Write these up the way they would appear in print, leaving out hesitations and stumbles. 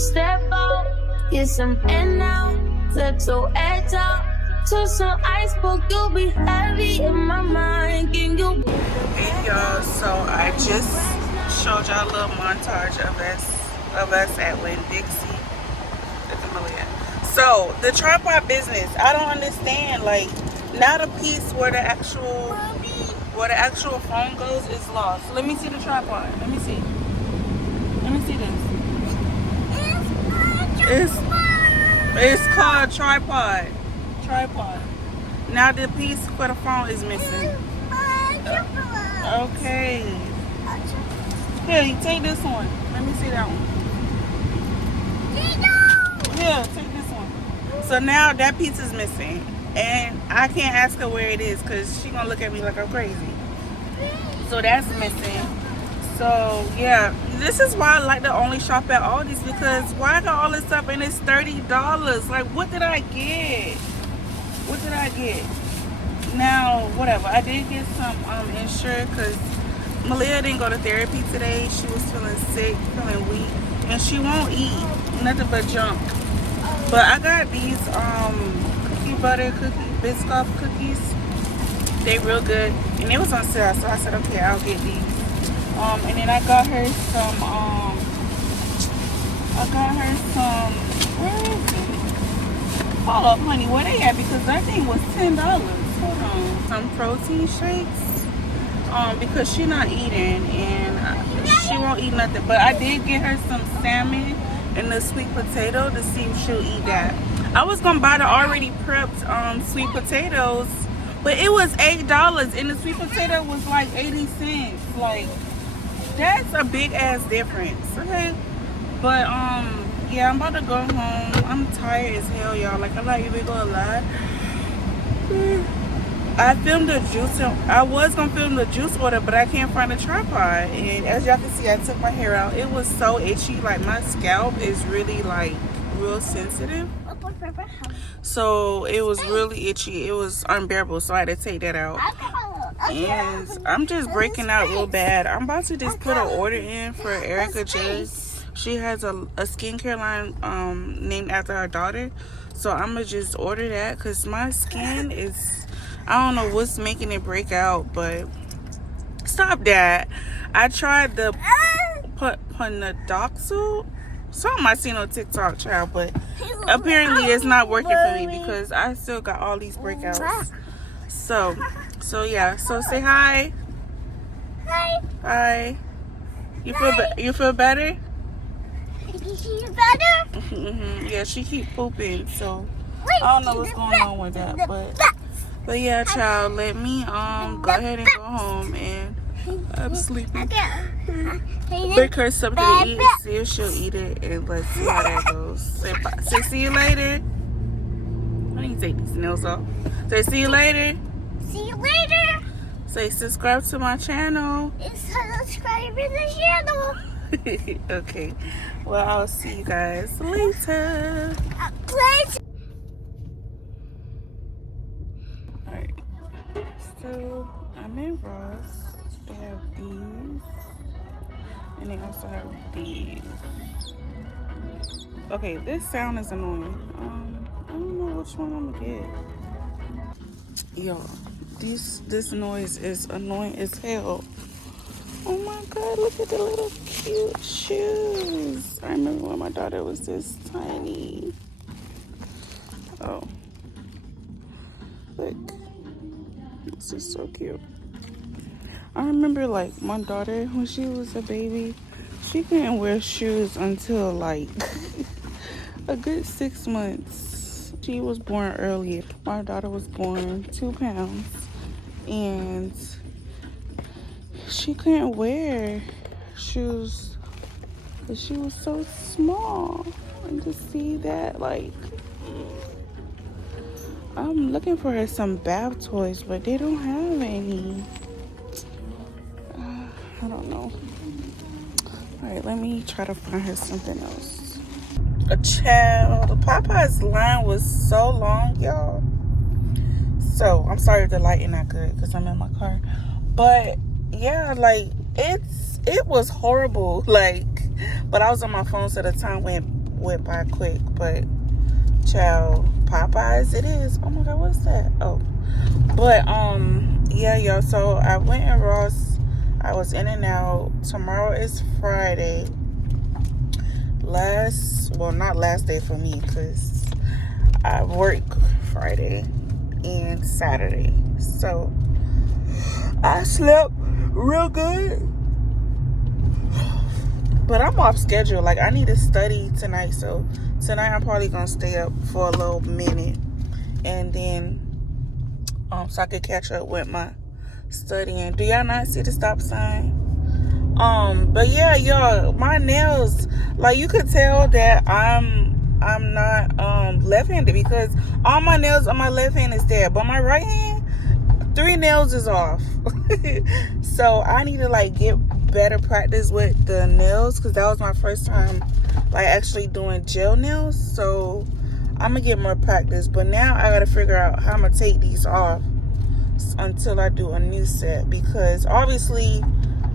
step out, get some air now, let your edge out. To some iceberg, you'll be heavy in my mind. Can you? Hey y'all, so I just showed y'all a little montage of us at Winn-Dixie at the Malia. So the tripod business, I don't understand. Like, now the piece where the actual phone goes is lost. Let me see the tripod. Let me see this. It's called tripod. Now the piece for the phone is missing. Okay. Here, you take this one. Let me see that one. Here, take this one. So now that piece is missing. And I can't ask her where it is because she's going to look at me like I'm crazy. So that's missing. So, yeah. This is why I like to only shop at Aldi's, because why I got all this stuff and it's $30? Like, what did I get? Now, whatever. I did get some Ensure because Malia didn't go to therapy today. She was feeling sick, feeling weak, and she won't eat nothing but junk. But I got these cookie butter Biscoff cookies. They real good, and it was on sale, so I said, okay, I'll get these. And then I got her some. Where is it? Hold up, honey, where they at? Because that thing was $10. Hold on. Some protein shakes. Because she not eating and she won't eat nothing. But I did get her some salmon and the sweet potato to see if she'll eat that. I was gonna buy the already prepped sweet potatoes, but it was $8 and the sweet potato was like 80 cents. Like, that's a big ass difference, okay? But yeah, I'm about to go home. I'm tired as hell, y'all. Like, I'm not even gonna lie. I filmed the juice. I was gonna film the juice order, but I can't find a tripod. And as y'all can see, I took my hair out. It was so itchy. Like, my scalp is really like real sensitive. So it was really itchy. It was unbearable. So I had to take that out. And I'm just breaking out real bad. I'm about to just put an order in for Erica J. She has a skincare line named after her daughter. So I'm going to just order that because my skin is, I don't know what's making it break out, but stop that. I tried the Panadoxil. Something I seen on TikTok, child, but apparently it's not working for me because I still got all these breakouts. So yeah. So say hi. Hi. You feel better? Yeah, she keep pooping, so I don't know what's going on with that, but yeah, child, let me go ahead and go home, and I'm sleepy. Make her something to eat, see if she'll eat it, and let's see how that goes. Say see you later. I need to take these nails off. Say see you later. See you later. Say subscribe to my channel. Subscribe to the channel. Okay, well, I'll see you guys later. Alright, so I'm in Ross. They have these, and they also have these. Okay, this sound is annoying. I don't know which one I'm gonna get. Y'all, this noise is annoying as hell. Oh my god, look at the little cute shoes. I remember when my daughter was this tiny. Oh. Look. This is so cute. I remember, like, my daughter, when she was a baby, she couldn't wear shoes until, like, a good 6 months. She was born early. My daughter was born 2 pounds. And she couldn't wear shoes because she was so small. And to see that, like, I'm looking for her some bath toys, but they don't have any. I don't know. Alright, let me try to find her something else. A child. The Popeyes line was so long, y'all. So I'm sorry if the lighting not good because I'm in my car. But yeah, like, it was horrible. Like, but I was on my phone, so the time went went by quick, but child, Popeyes it is. Oh my god, what's that? Oh, but yeah, yo. So I went in Ross. I was in and out. Tomorrow is Friday. Not last day for me, because I work Friday and Saturday. So I slept real good. But I'm off schedule. Like, I need to study tonight. So tonight I'm probably gonna stay up for a little minute, and then so I could catch up with my studying. Do y'all not see the stop sign? But yeah, y'all, my nails, like, you could tell that I'm not left-handed, because all my nails on my left hand is there, but my right hand, 3 nails is off. So I need to like get better practice with the nails, because that was my first time like actually doing gel nails. So I'm gonna get more practice, but now I gotta figure out how I'm gonna take these off until I do a new set, because obviously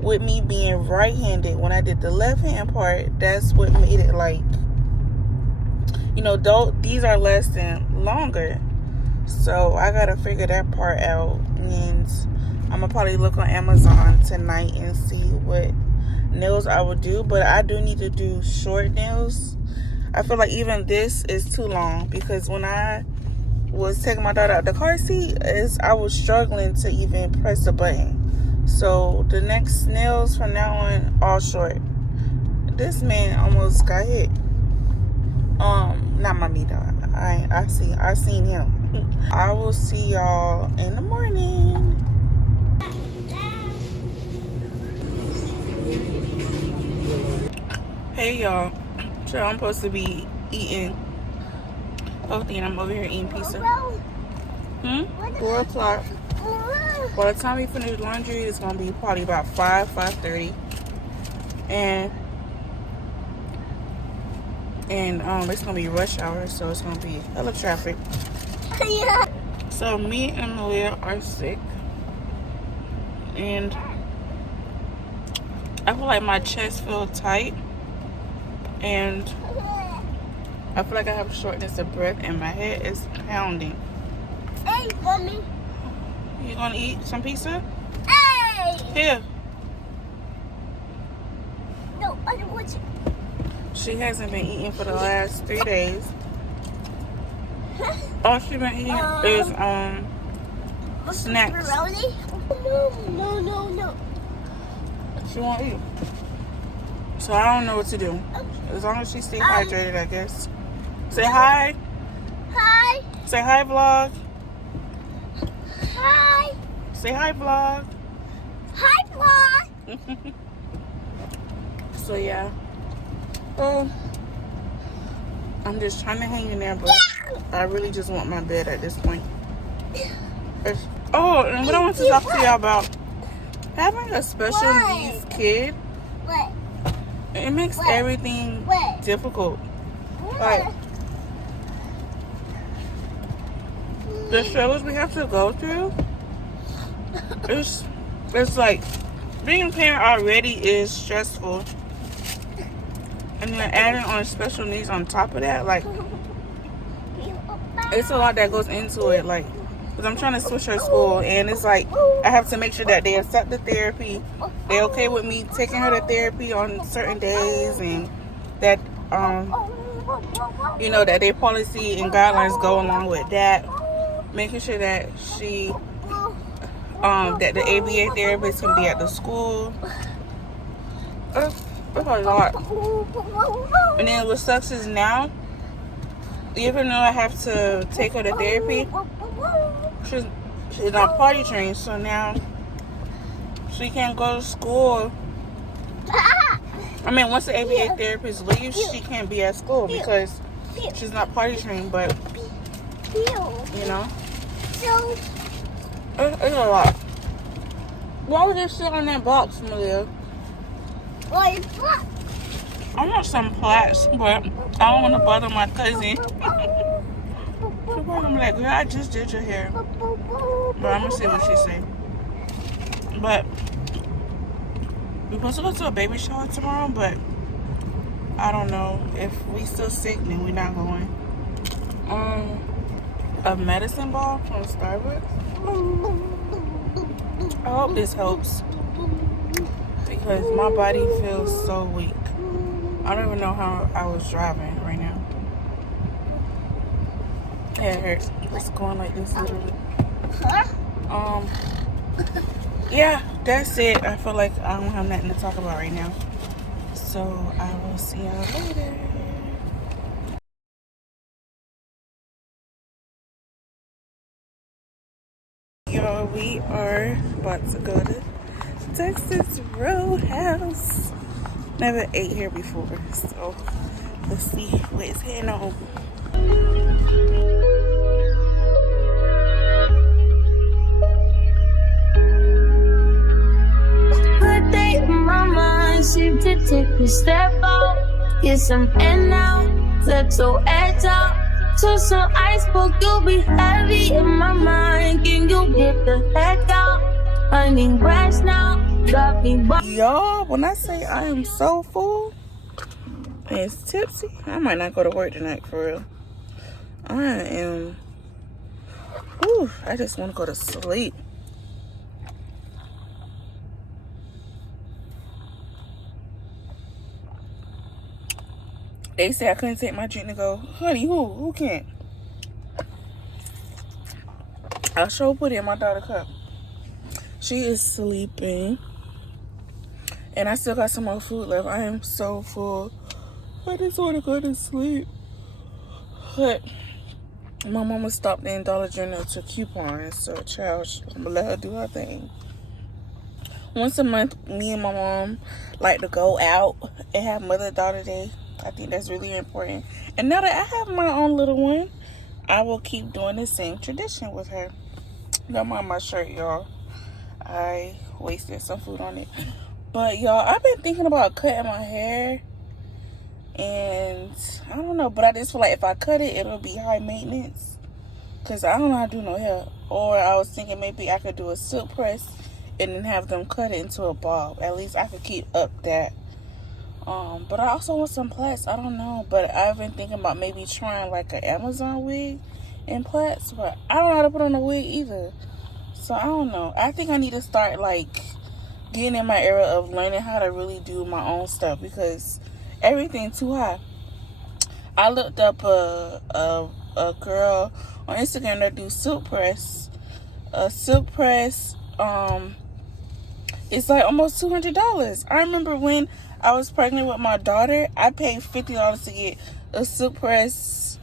with me being right-handed, when I did the left hand part, that's what made it like, you know, these are less than longer. So I gotta figure that part out, and I'm gonna probably look on Amazon tonight and see what nails I would do. But I do need to do short nails. I feel like even this is too long, because when I was taking my daughter out the car seat, I was struggling to even press the button. So the next nails from now on, all short. This man almost got hit. Not mommy though. I seen him. I will see y'all in the morning. Hey y'all. So I'm supposed to be eating. Healthy, and I'm over here eating pizza. 4 o'clock. By the time we finish laundry, it's gonna be probably about 5:30, and it's gonna be rush hour, so it's gonna be hella traffic. Yeah. So me and Malia are sick, and I feel like my chest feels tight, and I feel like I have shortness of breath, and my head is pounding. Hey, mommy. You gonna eat some pizza? Hey. Here. No, I don't want you. She hasn't been eating for the last 3 days. All she's been eating is snacks. Pepperoni? No. She won't eat. So I don't know what to do. As long as she stays hydrated, I guess. Say hi. Hi. Say hi, vlog. Hi. Say hi, vlog. Hi, vlog. So yeah. I'm just trying to hang in there, but I really just want my bed at this point. Oh, and what I want to talk to y'all about, having a special needs kid, What? it makes everything difficult. Like, the struggles we have to go through, it's like, being a parent already is stressful, and then adding on special needs on top of that, like, it's a lot that goes into it. Like, because I'm trying to switch her school, and it's like, I have to make sure that they accept the therapy, they're okay with me taking her to therapy on certain days, and that you know, that their policy and guidelines go along with that, making sure that she that the ABA therapist can be at the school. It's a lot. And then what sucks is now, even though I have to take her to therapy, she's not potty trained, so now she can't go to school. I mean, once the ABA therapist leaves, she can't be at school because she's not potty trained, but you know, it's a lot. Why would you sit on that box, Malia? I want some plaques, but I don't want to bother my cousin. She'll probably be like, girl, I just did your hair. But I'm going to see what she say. But we're supposed to go to a baby shower tomorrow, but I don't know. If we still sick, then we're not going. A medicine ball from Starbucks. I hope this helps because my body feels so weak. I don't even know how I was driving right now. It hurts. It's going like this literally. Yeah, that's it. I feel like I don't have nothing to talk about right now. So I will see y'all later. Y'all, we are about to go to Texas Roadhouse. Never ate here before, so let's see what is heading on. Put day in my mind, seem to take a step out, get some air now, let your edge out. To some iceberg, you'll be heavy in my mind. Can you get the heck out? I need rest now. Got me Y'all, when I say I am so full and it's tipsy, I might not go to work tonight for real. I am. Whew, I just want to go to sleep. They say I couldn't take my drink to go. Honey, who can't? I'll sure put it in my daughter's cup. She is sleeping. And I still got some more food left. I am so full. I just want to go to sleep. But my mama stopped in Dollar General to coupons. So, child, I'm going to let her do her thing. Once a month, me and my mom like to go out and have Mother-Daughter Day. I think that's really important. And now that I have my own little one, I will keep doing the same tradition with her. Don't mind my shirt, y'all. I wasted some food on it. But, y'all, I've been thinking about cutting my hair. And I don't know. But I just feel like if I cut it, it'll be high maintenance. Because I don't know how to do no hair. Or I was thinking maybe I could do a silk press and then have them cut it into a bob. At least I could keep up that. But I also want some plaits. I don't know. But I've been thinking about maybe trying like an Amazon wig in plaits. But I don't know how to put on a wig either. So I don't know. I think I need to start like getting in my era of learning how to really do my own stuff. Because everything's too high. I looked up a girl on Instagram that do silk press. A silk press, it's like almost $200. I remember when I was pregnant with my daughter, I paid $50 to get a silk press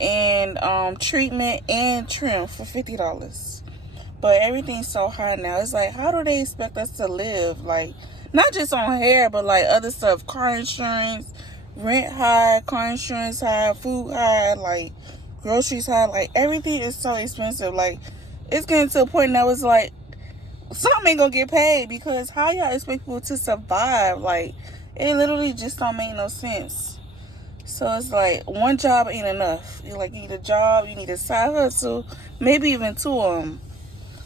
and treatment and trim for $50. But everything's so high now. It's like, how do they expect us to live? Like, not just on hair, but like other stuff. Car insurance, rent high, car insurance high, food high, like groceries high. Like, everything is so expensive. Like, it's getting to a point now it's like, something ain't gonna get paid because how y'all expect people to survive? Like, it literally just don't make no sense. So it's like, one job ain't enough. You need a job, you need a side hustle, maybe even two of them.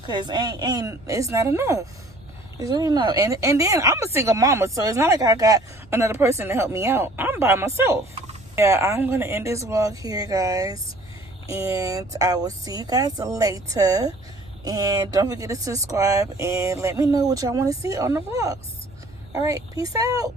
Because it's not enough. It's really not. And then I'm a single mama, so it's not like I got another person to help me out. I'm by myself. Yeah, I'm going to end this vlog here, guys. And I will see you guys later. And don't forget to subscribe and let me know what y'all want to see on the vlogs. All right, peace out.